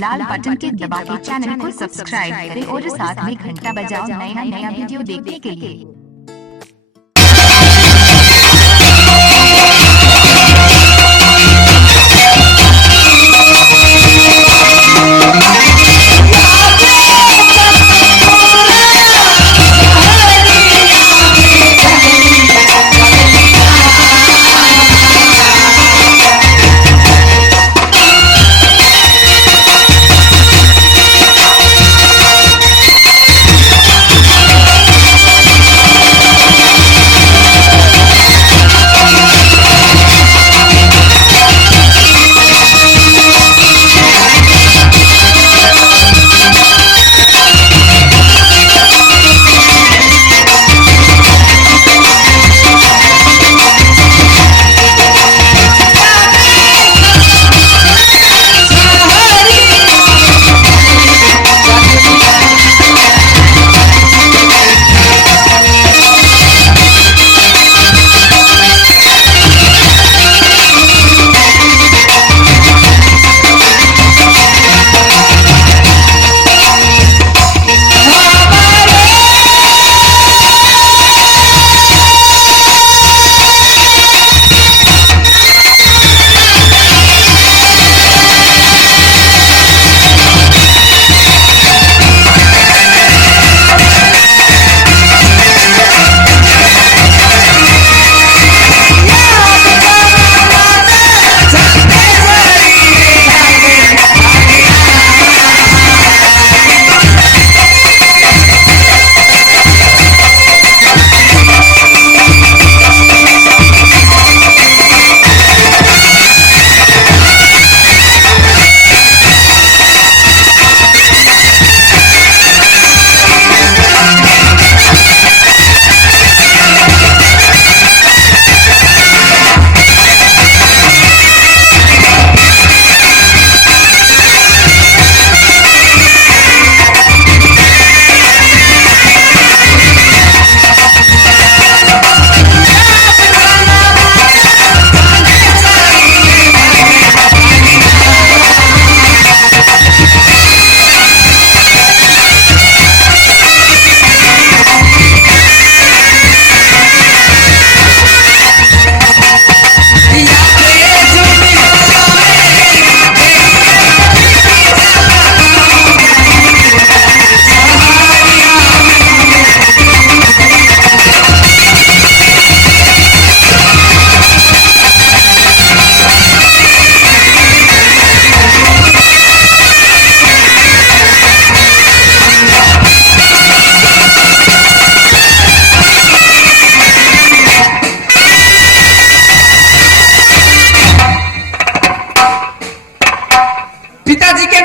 लाल button के दबा के चैनल को सब्सक्राइब करें और साथ में घंटा बजाओ नया नया वीडियो देखने के लिए।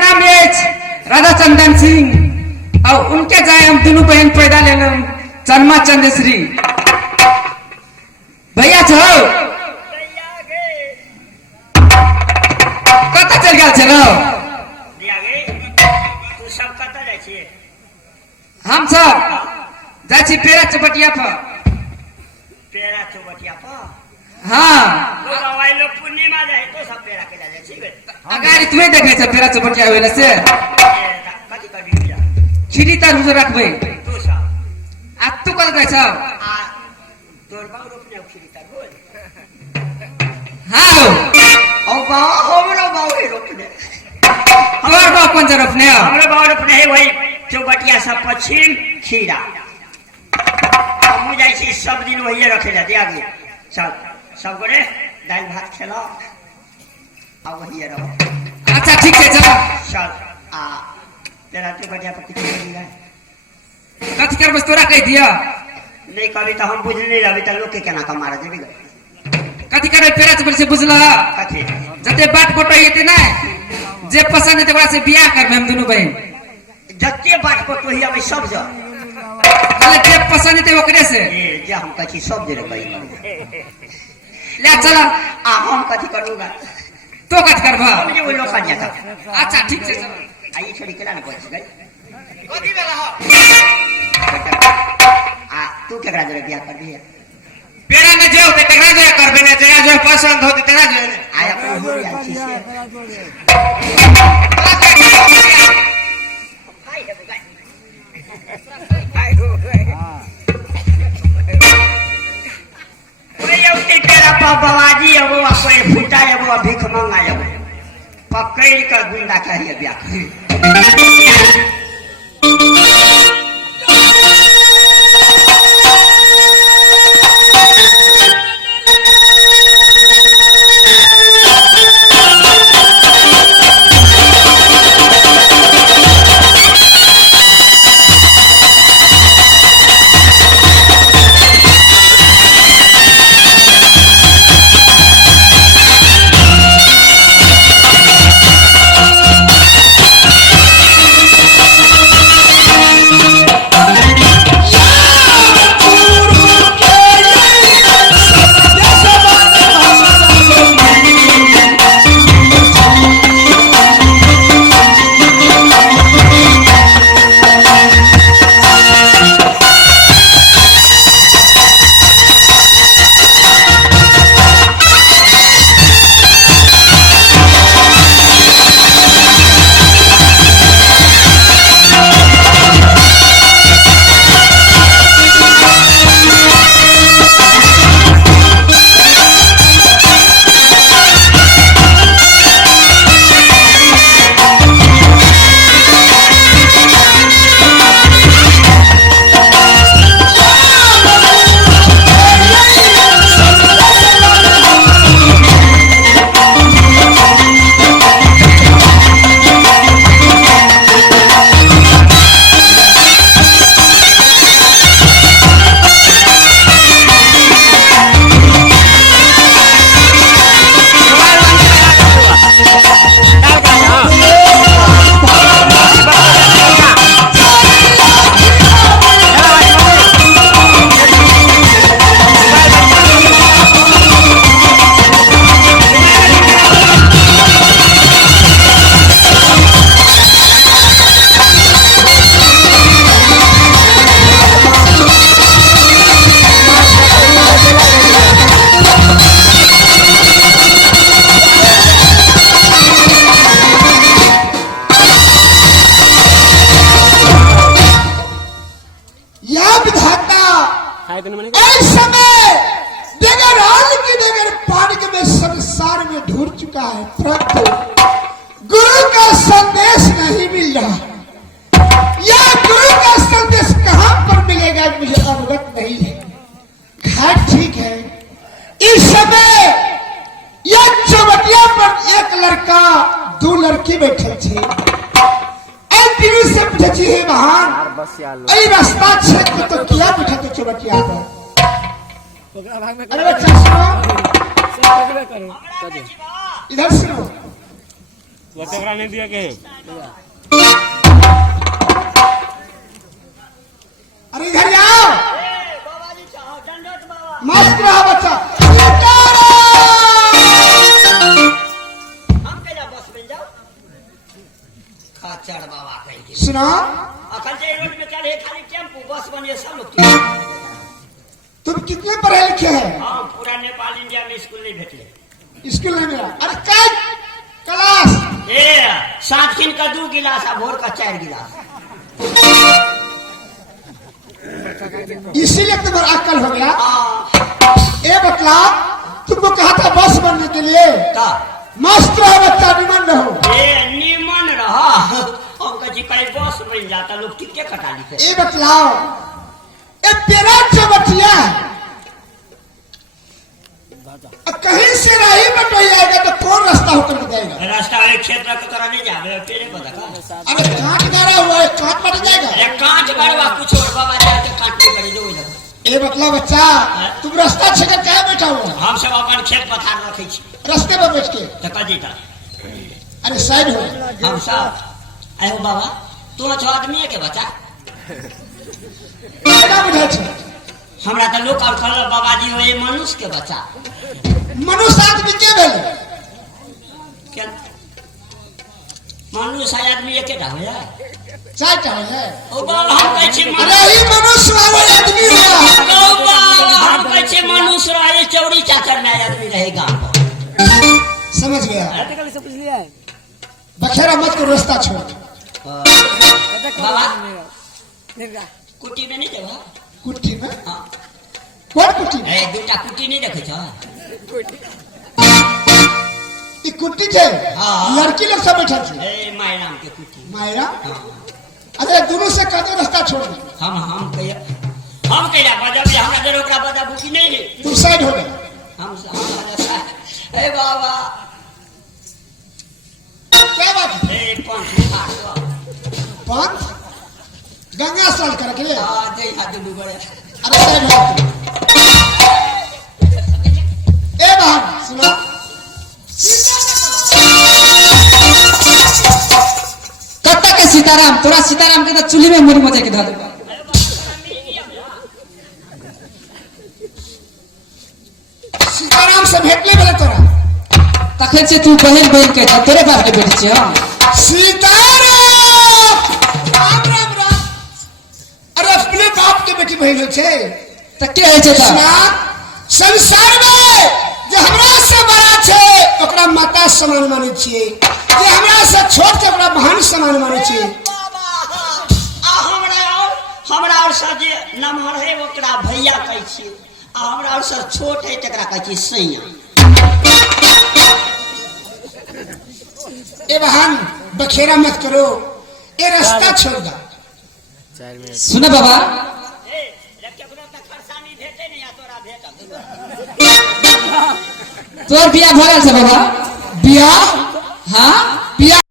राधा चंदन सिंह और उनके जाए हम दोनों बहन पैदा ले चन्मा चंद्रश्री भैया छो कत चल गया छलो हम सब जाय छी पेरा चपटिया पर हाँ लोग पूर्णिमा जाए तो सब पेरा के जाए छी अगाड़ी तुम्हें देखे छ पेरा चपटिया होइला से कथि कर दिया खिरी तर हुजो रखबे तो सब आ तू कल गए छ आ तोर बाऊ रोपने खिरी तर बोल हां औ बा हमरो बाऊ रोपने हमार बाऊ कौन से रोपने हमरो बाऊ रोपने है वही चौबटिया सब पश्चिम खीरा हम जाई छी सब दिन वही रखे जाते आगे सब गोरे दाल भात खेलो आ वही रहो अच्छा ठीक है चलो चल आ तेरा तो बढ़िया पति कर दिया कथि कर बस तोरा कह दिया नहीं कभी तो हम बुझ नहीं रही तो लोग के केना का मारा देबी कथि करे पेरा चपल से बुझला कथि जते बाट फोटो हेते ना जे पसंद है तोरा से बियाह करबे हम दोनों बहन जते बाट फोटो ही अबे सब जा अरे जे पसंद है ओकरे से ए जे हम कथि सब दे कही ले चल आ हम कथि करूंगा तो कथि करबा हम जे वो लोग का जाता अच्छा ठीक है चलो आई छोड़ी केना न पहुंच गई कथि बेला हो आ तू केकरा जरे बियाह कर दिया पेड़ा में जो होते तेकरा जो करबे ना जेरा जो पसंद होते तेरा जो आया अपन हो गया छी से कैर का गुंडा कहिए ब्याह करी लड़की बैठल छे से पूछे हे महान ऐ रास्ता छे तो किया बैठा तो चौबटिया पर अरे बच्चा सुनो इधर सुनो वो टकरा नहीं दिया के अरे इधर आओ मस्त रहा बच्चा सुना अकल से रोड पे चले खाली टेम्पो बस बनिए सब लोग तुम कितने पढ़े लिखे हैं? हाँ पूरा नेपाल इंडिया में स्कूल नहीं भेटले स्कूल नहीं मिला। अरे काय क्लास ए सात किन का 2 गिलास आ भोर का 4 गिलास इसीलिए तुम्हारा अक्ल हो गया। ए बतला तुमको कहा था बस बनने के लिए मस्त रहो बच्चा निमन रहो। ए निमन रहा हमका जी कहीं बस बन जाता लोग टिकटे कटा लिखे। ए बतलाओ ए तेरा चौबटिया कहीं से रही बटोई जाएगा तो कौन रास्ता होकर के जाएगा? रास्ता एक क्षेत्र की तरह नहीं जावे तेरे पता का। अरे काट गाड़ा हुआ है काट पड़ जाएगा। अरे काट गड़वा कुछ और बाबा जाके काटने पड़े जो इधर। ए बतला बच्चा तुम रास्ता छेकर क्या बैठा हुआ? हम सब अपन खेत पथार रखे छी रास्ते पर बैठ के तो कदी था। अरे साइड हो हम सब आयो बाबा तू तो आदमी के बच्चा क्या बुझा छे? हमरा तो लोग और कहल बाबा जी होए मनुष्य के बच्चा। मनुष्य आदमी के भेल? क्या मनुष्य आदमी एके टा होया? चारटा है। ओ बाबा हम कहै छी अरे ही मनुष्य वाला आदमी होला। ओ बाबा हम कहै छी मनुष्य रहे चौड़ी चाचर में आदमी रहे गांव। समझ गया। आर्टिकल से पूछ लिया है बखेरा मत को रास्ता छोड़। बाबा कुटी में नहीं देवा कुट्टी में? हां कौन कुट्टी? ए दूटा कुटी नहीं देखे छ? ई कुट्टी थे हाँ। लड़की लोग सब बैठा थे ए मायराम के कुटी मायरा अरे दोनों से कदो रास्ता छोड़ दे हम कहिया बजा भी हमरा जरूर ओकरा बजा बुकी नहीं है तू साइड हो गए ए बाबा क्या बात है ए पंथ पंथ गंगा स्नान करके ले हां दे हाथ दुनु बड़े अरे साइड हो ए बहन सुनो कब तक है सीताराम तोरा सीताराम के तो चूल्ही में मुड़ी मजे के धर दे सीताराम से भेटले बोले तोरा तखे से तू बहन बहन के जा तोरे बाप के बेटी छे हम सीताराम राम राम राम अरे अपने बाप के बेटी बहन छे त के है छे कृष्णा संसार में जे हमरा से बड़ा छे ओकरा माता समान माने छिए जे हमरा से छोट छे ओकरा बहन समान माने छिए हमरा और से जे नमहर है ओकरा भैया कहै छी आ हमरा और से छोट है तकरा कहै छी सैया ए बहन बखेरा मत करो ए रास्ता छोड़ दो सुन बाबा ए केकरो त खरसानी भेटे नहीं आ तोरा भेट तोर बियाह भ गेल छे बाबा बियाह हां बियाह